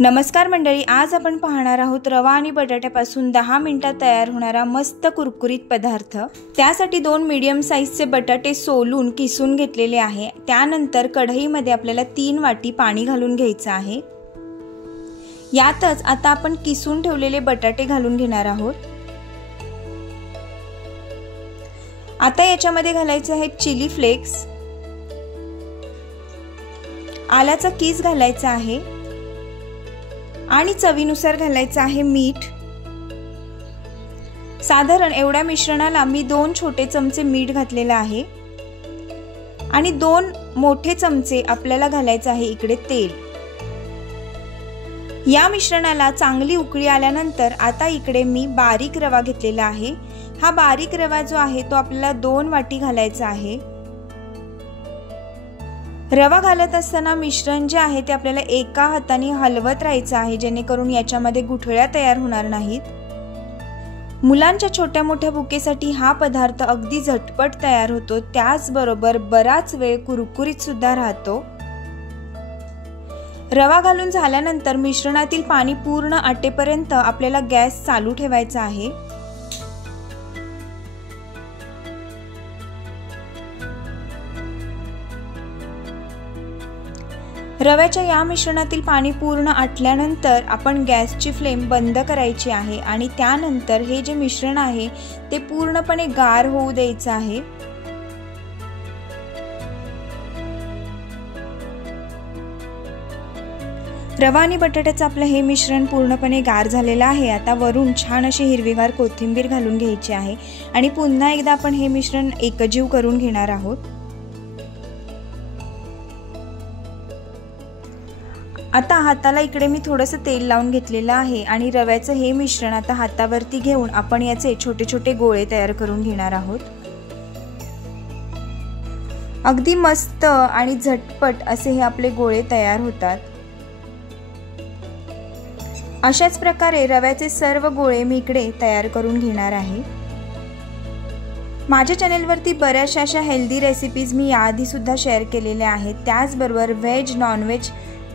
नमस्कार मंडळी, आज आपण पाहणार आहोत रवा आणि बटाट्यापासून 10 मिनिटात तयार होणारा मस्त कुरकुरीत पदार्थ। त्यासाठी 2 मीडियम साइजचे बटाटे सोलून किसून घेतलेले आहे। त्यानंतर कढईमध्ये आपल्याला 3 वाटी पाणी घालून घ्यायचं आहे। यातच आता आपण किसून ठेवलेले बटाटे घालून घेणार आहोत। आता याच्यामध्ये घालायचे आहेत चिली फ्लेक्स, आल्याचा कीस घालायचा आहे आणि चवीनुसार घालायचं आहे मीठ। साधारण एवढ्या मिश्रणाला मी 2 छोटे चमचे मीठ घातलेले आहे आणि 2 मोठे चमचे आपल्याला घालायचं आहे इकडे तेल। या मिश्रणाला चांगली उकळी आल्यानंतर आता इकडे मी बारीक रवा घेतलेला आहे। हा बारीक रवा जो आहे तो आपल्याला 2 वाटी घालायचा आहे। रवा घालत असताना मिश्रण जे आहे ते आपल्याला एका हाताने हलवत राहायचं आहे, जेणेकरून याच्यामध्ये गुठळ्या तयार होणार नाहीत। मुलांच्या छोट्या मोठ्या भुकेसाठी हा पदार्थ अगदी झटपट तयार होतो, त्याचबरोबर बराच वेळ कुरकुरीत सुद्धा राहतो। रवा घालून झाल्यानंतर मिश्रणातील पाणी पूर्ण आटेपर्यंत आपल्याला गॅस चालू ठेवायचा आहे। रव्याच्या या मिश्रणातील पाणी पूर्ण आटल्यानंतर आपण गॅसची फ्लेम बंद करायची आहे आणि त्यानंतर हे जे मिश्रण आहे ते पूर्णपणे गार होऊ द्यायचं आहे। रवा आणि बटाट्याचं आपलं हे मिश्रण पूर्णपणे गार झालेलं आहे। आता वरून छान अशी हिरवीगार कोथिंबीर घालून घ्यायची आहे आणि पुन्हा एकदा आपण हे मिश्रण एकजीव करून घेणार आहोत। आता हाताला इकडे मी थोडंसं तेल लावून घेतलेलं आहे आणि रव्याचं हे मिश्रण आता हातावरती घेऊन आपण याचे छोटे छोटे गोळे तयार करून घेणार आहोत। अगदी मस्त आणि झटपट असे हे आपले गोळे तयार होतात। अशाच प्रकारे रव्याचे सर्व गोळे मी इकडे तयार करून घेणार आहे। माझ्या चॅनेलवरती बऱ्याचशा अशा हेल्दी रेसिपीज मी याआधी सुद्धा शेअर केलेल्या आहेत। त्याचबरोबर व्हेज नॉन व्हेज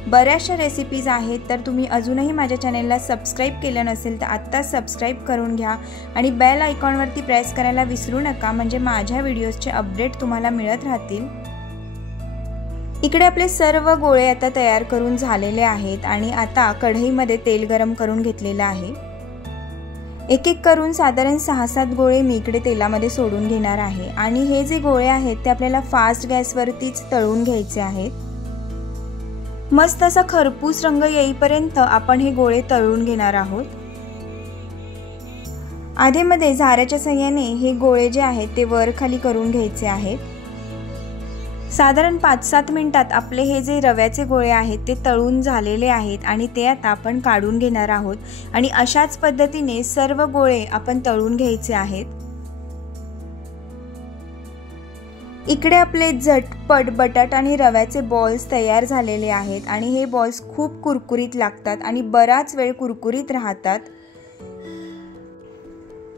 बऱ्याचशा रेसिपीज आहेत, तर तुम्ही अजूनही माझ्या चॅनेलला सबस्क्राइब केलं नसेल तर आत्ता सबस्क्राइब करून घ्या आणि बेल आयकॉनवरती प्रेस करायला विसरू नका, म्हणजे माझ्या व्हिडिओजचे अपडेट तुम्हाला मिळत राहतील। इकडे आपले सर्व गोळे आता तयार करून झालेले आहेत आणि आता कढईमध्ये तेल गरम करून घेतलेलं आहे। एक एक करून साधारण 6-7 गोळे मी इकडे तेलामध्ये सोडून घेणार आहे आणि हे जे गोळे आहेत ते आपल्याला फास्ट गॅसवरतीच तळून घ्यायचे आहेत। मस्त असा खरपूस रंग येईपर्यंत आपण हे गोळे तळून घेणार आहोत। आधेमध्ये झाऱ्याच्या साहाय्याने हे गोळे जे आहेत ते वर खाली करून घ्यायचे आहेत। साधारण 5-7 मिनिटात आपले हे जे रव्याचे गोळे आहेत ते तळून झालेले आहेत आणि ते आता आपण काढून घेणार आहोत आणि अशाच पद्धतीने सर्व गोळे आपण तळून घ्यायचे आहेत। इकडे आपले झटपट बटाटा आणि रव्याचे बॉल्स तयार झालेले आहेत आणि हे बॉल्स खूप कुरकुरीत लागतात आणि बराच वेळ कुरकुरीत राहतात।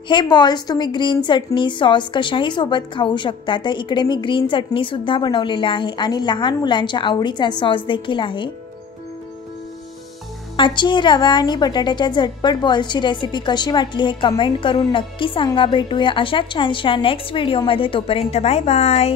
हे बॉल्स तुम्ही ग्रीन चटणी सॉस कशाही सोबत खाऊ शकता। तर इकडे मी ग्रीन चटणी सुद्धा बनवलेला आहे आणि लहान मुलांच्या आवडीचा सॉस देखील आहे। आजची हे रवा आणि बटाट्याच्या झटपट बॉल्सची रेसिपी कशी वाटली हे कमेंट करून नक्की सांगा। भेटूया अशाच छानशा नेक्स्ट व्हिडिओमध्ये, तोपर्यंत बाय बाय।